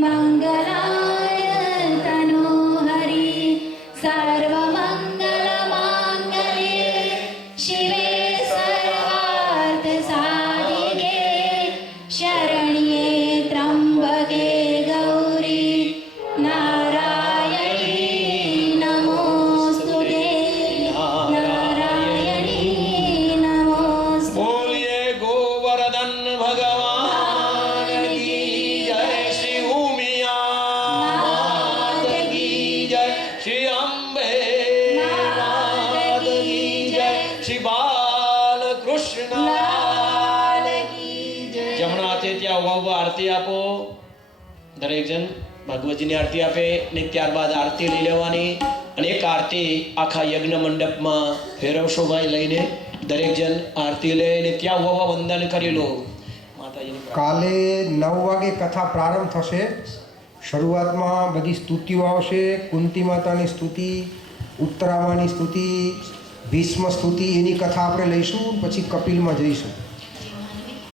મંગલાય તનોહરિ સર્વમંગલમાંગલ્યે શિવે સર્વાર્થ સાધિકે શરણ્યે ત્રંબકે ગૌરી નારાયણી નમોસ્તુતે નારાયણી નમોસ્તુતે. બોલીએ ગોવર્ધન ભગવાન કી જય, શ્રી ઉમિયા કી જય, શ્રી અંબે માત કી જય, શ્રી બાલકૃષ્ણ લાલ કી જય. જમણા હાથે ત્યાં વાવ આરતી આપો. દરેક જણ ભગવતજીની આરતી આપે ને ત્યારબાદ આરતી લઈ લેવાની અને એક આરતી આખા યજ્ઞ મંડપમાં ફેરવશો ભાઈ લઈને. દરેક જણ આરતી લઈને ત્યાં વાવ વંદન કરી લો માતાજીની. કાલે 9 વાગે કથા પ્રારંભ થશે. શરૂઆતમાં બધી સ્તુતિઓ આવશે. કુંતી માતાની સ્તુતિ, ઉત્તરામાની સ્તુતિ, ભીષ્મ સ્તુતિ, એની કથા આપણે લઈશું. પછી કપિલમાં જઈશું.